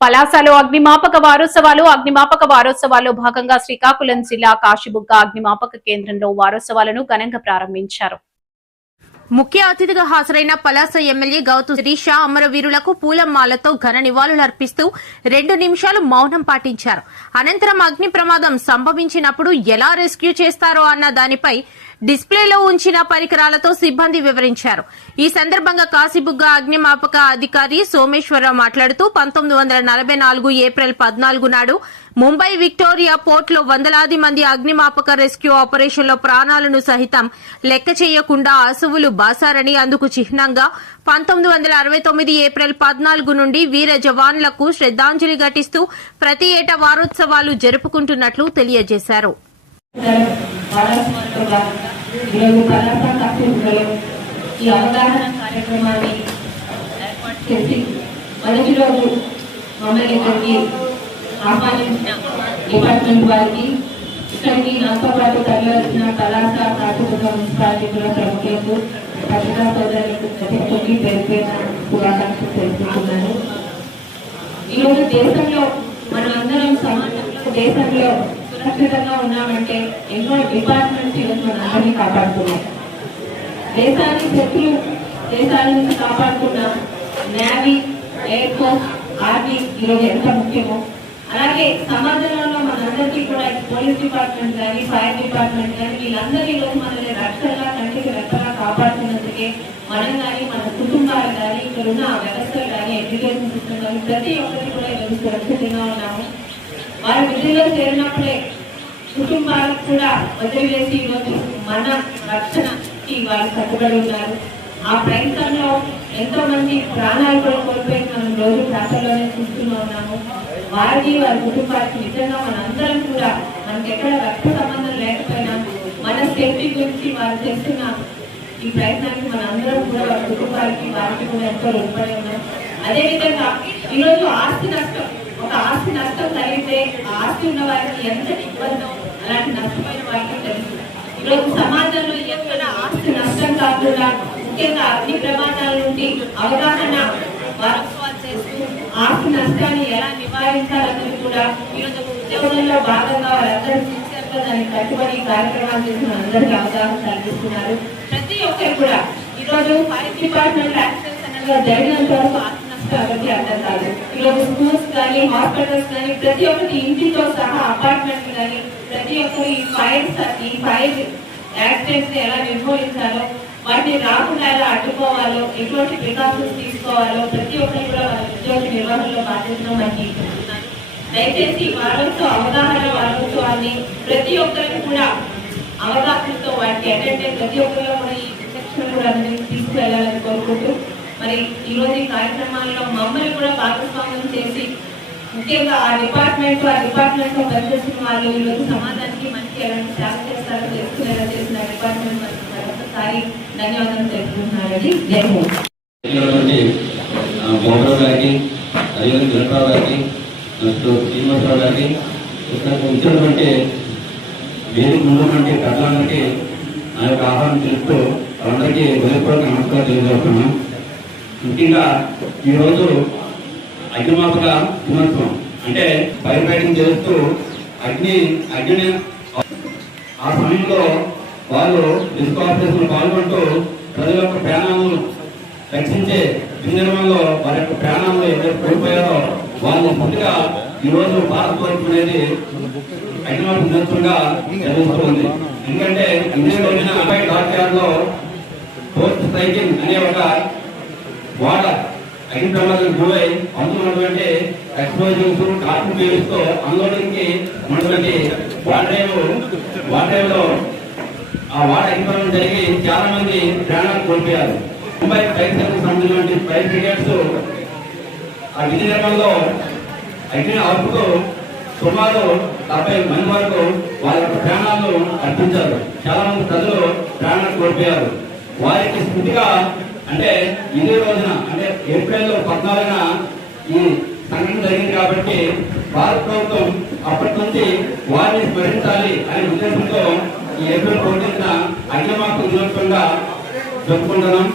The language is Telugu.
పలాసలో అగ్నిమాపక వారోత్సవాల్లో భాగంగా శ్రీకాకుళం జిల్లా కాశీబుగ్గ అగ్నిమాపక కేంద్రంలో వారోత్సవాలను ఘనంగా ప్రారంభించారు. ముఖ్య అతిథిగా హాజరైన పలాస ఎమ్మెల్యే గౌతు శిరీష అమరవీరులకు పూలమాలతో ఘన నివాళులర్పిస్తూ 2 నిమిషాలు మౌనం పాటించారు. అనంతరం అగ్ని ప్రమాదం సంభవించినప్పుడు ఎలా రెస్క్యూ చేస్తారో అన్న దానిపై డిస్ప్లేలో ఉంచిన పరికరాలతో సిబ్బంది వివరించారు. ఈ సందర్భంగా కాశీబుగ్గ అగ్నిమాపక అధికారి సోమేశ్వరరావు మాట్లాడుతూ 1944 ఏప్రిల్ 14 నాడు ముంబై విక్టోరియా పోర్టులో వందలాది మంది అగ్నిమాపక రెస్క్యూ ఆపరేషన్లో ప్రాణాలను సహితం లెక్క చేయకుండా అసువులు బాసారని, అందుకు చిహ్నంగా 1969 ఏప్రిల్ 14 నుండి వీర జవాన్లకు శ్రద్ధాంజలి ఘటిస్తూ ప్రతి ఏటా వారోత్సవాలు జరుపుకుంటున్నట్లు తెలియజేశారు. ఈ అవగాహన కార్యక్రమాన్ని చేసి మొదటి రోజు మమ్మల్ని ఇక్కడికి ఆహ్వానించిన డిపార్ట్మెంట్ వారికి, ఇక్కడికి నాతో పాటు తరలివచ్చిన పలాస కాశీబుగ్గ మున్సిపాలిటీలో ప్రముఖులకు, పత్రికా సోదరులకు ప్రతి ఒక్కరికి పేరు పేరున శుభాకాంక్షలు తెలుపుతున్నాను. ఈరోజు దేశంలో మనం అందరం సమాజంలో దేశంలో సురక్షితంగా ఉన్నామంటే ఎన్నో డిపార్ట్మెంట్స్ ఈరోజు మన అందరినీ కాపాడుతున్నాయి. దేశాన్ని దేశాల నుంచి కాపాడుకున్న నేవీ, ఎయిర్ ఫోర్స్, ఆర్మీ ఈరోజు ఎంత ముఖ్యమో, అలాగే సమాజంలో మనందరికీ కూడా పోలీస్ డిపార్ట్మెంట్ కానీ, ఫైర్ డిపార్ట్మెంట్ కానీ, వీళ్ళందరూ ఈరోజు మనల్ని రక్షణగా, కంటికి రెక్కగా కాపాడుతున్నందుకే మనం కానీ, మన కుటుంబాలు కానీ, ఇక్కడ ఉన్న వ్యవస్థలు కానీ, ఎడ్యుకేషన్ సిస్టమ్ కానీ ప్రతి ఒక్కరికి కూడా ఈరోజు సురక్షితంగా ఉన్నాము. వారి విధుల్లో చేరినప్పుడే కుటుంబాలకు కూడా వదిలివేసి ఈరోజు మన రక్షణకి వారు కట్టుబడి ఉన్నారు. ఆ ప్రయత్నంలో ఎంతో మంది ప్రాణాలు కూడా కోల్పోయి మనం రోజు ప్రాంతాల్లోనే చూస్తూనే ఉన్నాము. వారికి, వారి కుటుంబానికి నిజంగా మనందరం కూడా మనకి ఎక్కడ రక్త సంబంధం లేకపోయినా మన సేఫ్టీ గురించి వారు చేస్తున్న ఈ ప్రయత్నానికి మన అందరం కూడా వారి కుటుంబానికి, వారికి కూడా ఎంతో రుణపడి ఉన్నాం. అదేవిధంగా ఈరోజు ఒక ఆస్తి నష్టం కలిగితే ఆ ఆస్తి ఉన్న వారికి ఎంత ఇబ్బందో అలాంటి నష్టమైన వారికి తెలుసు. ఈరోజు సమాజంలో ఎక్కడ ఆస్తి నష్టం కాకుండా ముఖ్యంగా అగ్ని ప్రమాదాల నుండి అవగాహన వారోత్సవాలు చేస్తూ ఆస్తి నష్టాన్ని ఎలా నివారించాలన్నది కూడా ఈరోజు ఉద్యోగంలో భాగంగా వారందరూ సిన్సియర్గా దానికి కట్టుబడి కార్యక్రమాలు చేసిన అందరికీ అవగాహన కల్పిస్తున్నారు. ప్రతి ఒక్కరు కూడా ఈరోజు ఫైర్ డిపార్ట్మెంట్ యాక్సిడెంట్స్ అనగా జరిగినంత వరకు కాబట్టి అర్థం కాదు. ఈరోజు స్కూల్స్ కానీ, హాస్పిటల్స్ కానీ ప్రతి ఒక్కటి ఇంటితో సహా అపార్ట్మెంట్ కానీ ప్రతి ఒక్కరు ఈ ఫైర్ యాక్సిడెంట్స్ ఎలా నిర్మూలించాలో, వాటిని రాకుండా ఎలా అడ్డుకోవాలో, ఎటువంటి ప్రికాషన్స్ తీసుకోవాలో ప్రతి ఒక్కరు కూడా వాళ్ళ ఉద్యోగ నిర్వహణలో బాధ్యతను మనకి ఇస్తున్నారు. దయచేసి అవగాహన వారోత్సవాన్ని ప్రతి ఒక్కరికి కూడా అవగాహనతో వాటికి అటెండ్ ప్రతి ఒక్కరిలో కూడా ఈ శిక్షణ కూడా అందరికీ తీసుకువెళ్ళాలని కోరుకుంటూ, మరి ఈరోజు ఈ కార్యక్రమాల్లో మమ్మల్ని కూడా భాగస్వామ్యం చేసి ముఖ్యంగా ఆ డిపార్ట్మెంట్ లో పనిచేసిన వాళ్ళు ఈరోజు సమాజానికి మంచి ఎలాంటి సేవ చేస్తారో తెలుసుకునేలా చేసిన డిపార్ట్మెంట్ మనకి మరొకసారి ధన్యవాదాలు తెలుపుతున్నారండి. జై శ్రీనివాసరావు గారికి, ఇక్కడికి వచ్చినటువంటి వేదిక ఉన్నటువంటి ప్రజలందరికీ ఆ యొక్క ఆహ్వానం తెలుపుతూ వాళ్ళందరికీ హృదయపూర్వక నమస్కారం తెలియజేస్తున్నాం. ముఖ్యంగా ఈరోజు అగ్నిమాపక దినోత్సవం అంటే ఫైర్ ఫైటింగ్ చేస్తూ అగ్నిని ఆ సమయంలో వాళ్ళు రిస్క్ ఆపరేషన్ పాల్గొంటూ ప్రజల యొక్క ప్రాణాలను రక్షించే నిర్మాణంలో వారి యొక్క ప్రాణాలను ఎవరు కోల్పోయారో వాళ్ళు ముందుగా ఈరోజు భారత వైపు అనేది అగ్నిమాపక దినోత్సవంగా జరుగుతుంది. ఎందుకంటే ఇదే రోజున డాక్యార్డ్లో పోస్ట్ సైకింగ్ అనే ఒక వాటర్ అగ్ని ప్రమాదాలకు గురై అందుతున్నటువంటి ఎక్స్ప్లోజన్స్ కార్బన్ పేరుతో అన్లోడింగ్ కి ఉన్నటువంటి వాటర్ ఆ వాటర్ అగ్ని ప్రమాదం జరిగి చాలా మంది ప్రాణాలు కోల్పోయారు. ముంబై ఫైర్ సర్వీస్ సంబంధించిన ఫైర్ బ్రిగేడ్స్ ఆ విధి నిర్మాణంలో అగ్ని ఆపుతూ సుమారు 70 మంది వరకు వాళ్ళ యొక్క ప్రాణాలను అర్పించారు. చాలా మంది ప్రజలు ప్రాణాలు కోల్పోయారు. వారికి స్మృతిగా అంటే ఇదే రోజున అంటే ఏప్రిల్ 14న ఈ సంఘటన జరిగింది కాబట్టి భారత ప్రభుత్వం అప్పటి నుంచి వారిని స్మరించాలి అనే ఉద్దేశంతో ఈ ఏప్రిల్ 14న అగ్నిమాపక దినోత్సవంగా జరుపుకుంటున్నాం.